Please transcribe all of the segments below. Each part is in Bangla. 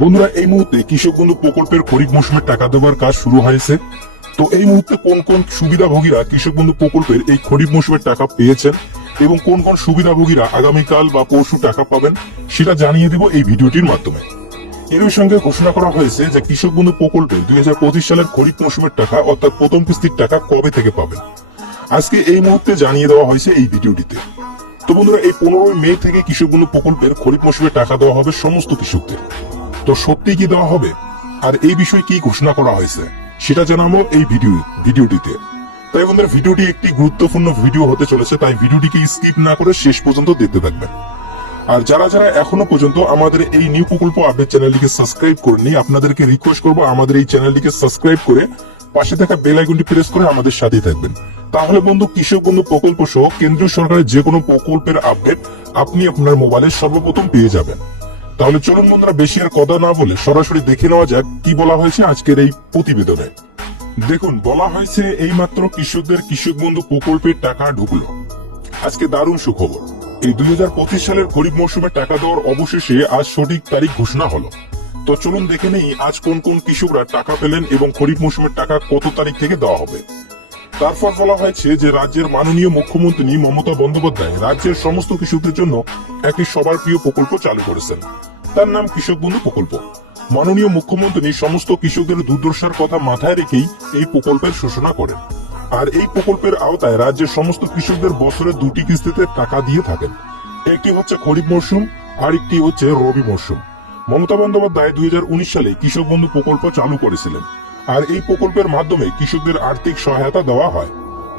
বন্ধুরা, এই মুহূর্তে কৃষক বন্ধু প্রকল্পের খরিফ মৌসুমের টাকা দেওয়ার কাজ শুরু হয়েছে। তো এই মুহূর্তে কোন কোন সুবিধাভোগীরা কৃষক বন্ধু প্রকল্পের এই খরিফ মৌসুমের টাকা পেয়েছেন এবং কোন কোন সুবিধাভোগীরা আগামীকাল বা পরশু টাকা পাবেন সেটা জানিয়ে দেব এই ভিডিওটির মাধ্যমে। এর সঙ্গে ঘোষণা করা হয়েছে যে কৃষক বন্ধু প্রকল্পে দুই হাজার পঁচিশ সালের খরিফ মৌসুমের টাকা অর্থাৎ প্রথম কিস্তির টাকা কবে থেকে পাবেন? আজকে এই মুহূর্তে জানিয়ে দেওয়া হয়েছে এই ভিডিওটিতে। তো বন্ধুরা, এই পনেরোই মে থেকে কৃষক বন্ধু প্রকল্পের খরিফ মৌসুমে টাকা দেওয়া হবে সমস্ত কৃষকদের। তো সত্যি কি দেওয়া হবে? আর এই বিষয়ে কি ঘোষণা করা হয়েছে? সেটা জানাব এই ভিডিও, ভিডিওটিতে। তাই বন্ধুরা, ভিডিওটি একটি গুরুত্বপূর্ণ ভিডিও হতে চলেছে, তাই ভিডিওটিকে স্কিপ না করে শেষ পর্যন্ত দেখতে থাকবেন। আর যারা যারা এখনও পর্যন্ত আমাদের এই নিউ প্রকল্প আপডেট চ্যানেলটিকে সাবস্ক্রাইব করেননি, আপনাদেরকে রিকোয়েস্ট করব আমাদের এই চ্যানেলটিকে সাবস্ক্রাইব করে পাশে থাকা বেল আইকনটি প্রেস করে আমাদের সাথেই থাকবেন। তাহলে বন্ধু, কৃষক বন্ধু প্রকল্প সহ কেন্দ্রীয় সরকারের যে কোনো প্রকল্পের আপডেট আপনি আপনার মোবাইলে সর্বপ্রথম পেয়ে যাবেন। তাহলে চলুন বন্ধুরা, বেশি আর কথা না বলে সরাসরি দেখে নেওয়া যাক কি বলা হয়েছে আজকের এই প্রতিবেদনে। দেখুন, বলা হয়েছে এইমাত্র কৃষকদের কৃষক বন্ধু প্রকল্পের টাকা ঢুকলো। আজকে দারুণ সুখবর। এই দুই সালের খরিফ মৌসুমে টাকা দেওয়ার অবশেষে আজ সঠিক তারিখ ঘোষণা হলো। তো চলুন দেখে নেই আজ কোন কোন কৃষকরা টাকা পেলেন এবং খরিফ মৌসুমের টাকা কত তারিখ থেকে দেওয়া হবে। তারপর বলা হয়েছে যে রাজ্যের মাননীয় মুখ্যমন্ত্রী মমতা বন্দ্যোপাধ্যায় রাজ্যের সমস্ত কৃষকদের জন্য একটি সবার প্রিয় প্রকল্প চালু করেছেন। তার নাম কৃষক বন্ধু প্রকল্প। মাননীয় মুখ্যমন্ত্রী সমস্ত কৃষকদের দুর্দশার কথা মাথায় রেখেই এই প্রকল্পের ঘোষণা করেন। আর এই প্রকল্পের আওতায় রাজ্যের সমস্ত কৃষকদের বছরে দুটি কিস্তিতে টাকা দিয়ে থাকেন। একটি হচ্ছে খরিফ মরশুম আর একটি হচ্ছে রবি মরশুম। মমতা বন্দ্যোপাধ্যায় দুই হাজার উনিশ সালে কৃষক বন্ধু প্রকল্প চালু করেছিলেন। আর এই প্রকল্পের মাধ্যমে কৃষকদের আর্থিক সহায়তা দেওয়া হয়।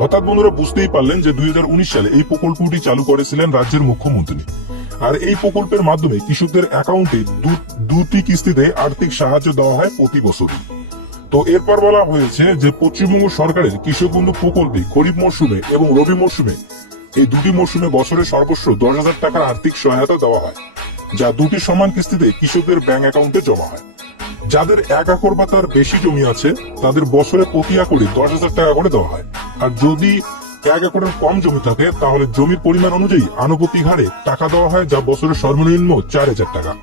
অর্থাৎ বন্ধুরা, বুঝতেই পারলেন যে দুই হাজার উনিশ সালে এই প্রকল্পটি চালু করেছিলেন রাজ্যের মুখ্যমন্ত্রী। আর এই প্রকল্পের মাধ্যমে কৃষকদের অ্যাকাউন্টে দুটি কিস্তিতে আর্থিক সাহায্য দেওয়া হয় প্রতি বছরই। তো এরপর বলা হয়েছে যে পশ্চিমবঙ্গ সরকারের কৃষক বন্ধু প্রকল্পে খরিফ মরশুমে এবং রবি মরশুমে এই দুটি মরশুমে বছরে সর্বোচ্চ দশ হাজার টাকার আর্থিক সহায়তা দেওয়া হয়, যা দুটি সমান কিস্তিতে কৃষকদের ব্যাংক অ্যাকাউন্টে জমা হয়। যাদের এক একর বা তার বেশি জমি আছে, তাদের বছরে প্রতি একরে দশ হাজার টাকা করে দেওয়া হয়। আর যদি এক একরের কম জমি থাকে, তাহলে জমির পরিমাণ অনুযায়ী আনুপাতিক হারে টাকা দেওয়া হয়, যা বছরে সর্বনিম্ন চার হাজার টাকা।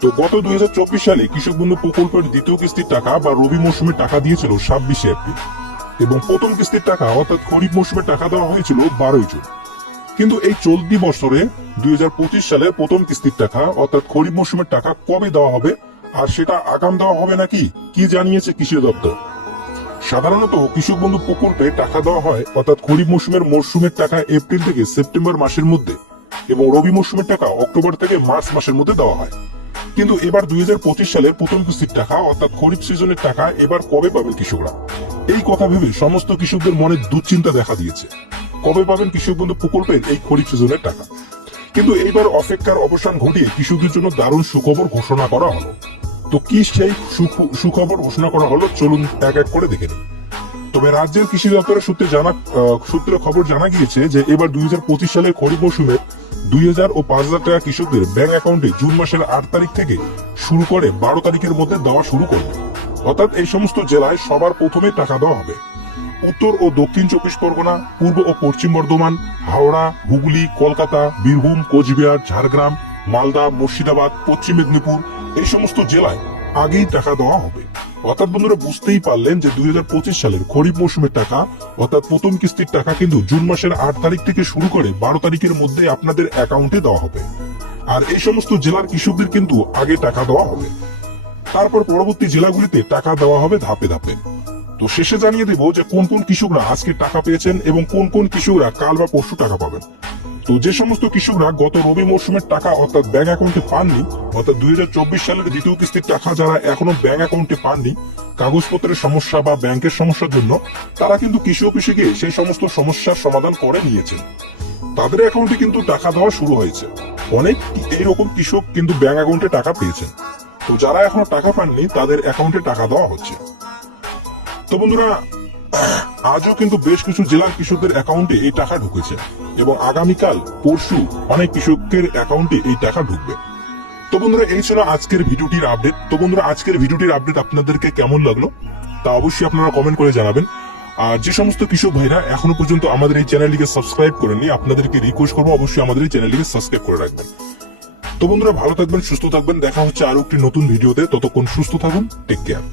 তো গত দুই সালে কৃষক বন্ধু প্রকল্পের দ্বিতীয় কিস্তির টাকা বা রবি মৌসুমে টাকা দিয়েছিল ছাব্বিশে এপ্রিল। এবং প্রথম কিস্তির টাকা, অর্থাৎ খরিফ মৌসুমে টাকা দেওয়া হয়েছিল বারোই জুন। কিন্তু এই চলতি বছরে দুই হাজার পঁচিশ সালে প্রথম কিস্তির টাকা, অর্থাৎ খরিফ মৌসুমের টাকা কবে দেওয়া হবে আর সেটা আগাম দেওয়া হবে নাকি? কি জানিয়েছে কৃষি দপ্তর? সাধারণত কৃষক বন্ধু প্রকল্পে টাকা দেওয়া হয়, অর্থাৎ খরিফ মৌসুমের মরশুমের টাকা এপ্রিল থেকে সেপ্টেম্বর মাসের মধ্যে এবং রবি মৌসুমের টাকা অক্টোবর থেকে মার্চ মাসের মধ্যে দেওয়া হয়। কিন্তু এবার দুই সালের প্রথম কিস্তির টাকা, অর্থাৎ খরিফ সিজনের টাকা, এবার কবে পাবেন কৃষকরা? এই কথা ভেবে সমস্ত কৃষকদের মনে দুশ্চিন্তা দেখা দিয়েছে। কবে পাবেন কৃষক বন্ধু প্রকল্পের এই খরিফ সিজনের টাকা? কিন্তু এইবার অপেক্ষার অবসান ঘটিয়ে কৃষকদের জন্য দারুণ সুখবর ঘোষণা করা হলো। তো কি সেই সুখবর ঘোষণা করা হলো? চলুন এক এক করে দেখে তবে রাজ্যের কৃষি দপ্তরের সূত্রে জানা সূত্রে খবর জানা গিয়েছে যে এবার দুই সালের খরিফ মৌসুমে দুই হাজার ও পাঁচ হাজার টাকা কৃষকদের ব্যাংক অ্যাকাউন্টে জুন মাসের আট তারিখ থেকে শুরু করে বারো তারিখের মধ্যে দেওয়া শুরু করবে। অর্থাৎ এই সমস্ত জেলায় সবার প্রথমে টাকা দেওয়া হবে। উত্তর ও দক্ষিণ চব্বিশ পরগনা, পূর্ব ও পশ্চিম বর্ধমান, হাওড়া, হুগলি, কলকাতা, বীরভূম, কোচবিহার, ঝাড়গ্রাম মালদা, মুর্শিদাবাদ, পশ্চিম মেদিনীপুর, এই সমস্ত জেলায় আগেই টাকা দেওয়া হবে। অর্থাৎ বন্ধুরা, বুঝতেই পারলেন যে দুই সালের খরিফ মৌসুমের টাকা, অর্থাৎ প্রথম কিস্তির টাকা কিন্তু জুন মাসের আট তারিখ থেকে শুরু করে বারো তারিখের মধ্যে আপনাদের অ্যাকাউন্টে দেওয়া হবে। আর এই সমস্ত জেলার কৃষকদের কিন্তু আগে টাকা দেওয়া হবে। তারপর পরবর্তী জেলাগুলিতে টাকা দেওয়া হবে ধাপে ধাপে। তো শেষে জানিয়ে দেব যে কোন কোন কৃষকরা আজকে টাকা পেয়েছেন এবং কোন কোন কৃষকরা কাল বা পরশু টাকা পাবেন। তো যে সমস্ত কৃষকরা গত রবি মৌসুমের টাকা অর্থাৎ ব্যাংক অ্যাকাউন্টে পাননি, অর্থাৎ দুই সালের দ্বিতীয় কিস্তির টাকা যারা এখনও ব্যাংক অ্যাকাউন্টে পাননি, কাগজপত্রের সমস্যা বা ব্যাংকের সমস্যার জন্য, তারা কিন্তু কৃষি অফিসে গিয়ে সেই সমস্ত সমস্যার সমাধান করে নিয়েছেন তাদের অ্যাকাউন্টে কিন্তু টাকা দেওয়া শুরু হয়েছে। অনেক এইরকম কৃষক কিন্তু ব্যাংক অ্যাকাউন্টে টাকা পেয়েছেন তো যারা এখনও টাকা পাননি, তাদের অ্যাকাউন্টে টাকা দেওয়া হচ্ছে। তো বন্ধুরা আজও কিন্তু বেশ কিছু জেলার কৃষকদের অ্যাকাউন্টে এই টাকা ঢুকেছে। এবং আগামীকাল, পরশু অনেক কৃষকের অ্যাকাউন্টে এই টাকা ঢুকবে। তো বন্ধুরা, এই ছিল আজকের ভিডিওটির আপডেট। তো বন্ধুরা, আজকের ভিডিওটির আপডেট আপনাদেরকে কেমন লাগল তা অবশ্যই আপনারা কমেন্ট করে জানাবেন। আর যে সমস্ত কৃষক ভাইরা এখনও পর্যন্ত আমাদের এই চ্যানেলটিকে সাবস্ক্রাইব করেননি, আপনাদেরকে রিকোয়েস্ট করব অবশ্যই আমাদের এই চ্যানেলটিকে সাবস্ক্রাইব করে রাখবেন। তো বন্ধুরা, ভালো থাকবেন, সুস্থ থাকবেন। দেখা হচ্ছে আরও একটি নতুন ভিডিওতে। ততক্ষণ সুস্থ থাকুন টেক কেয়ার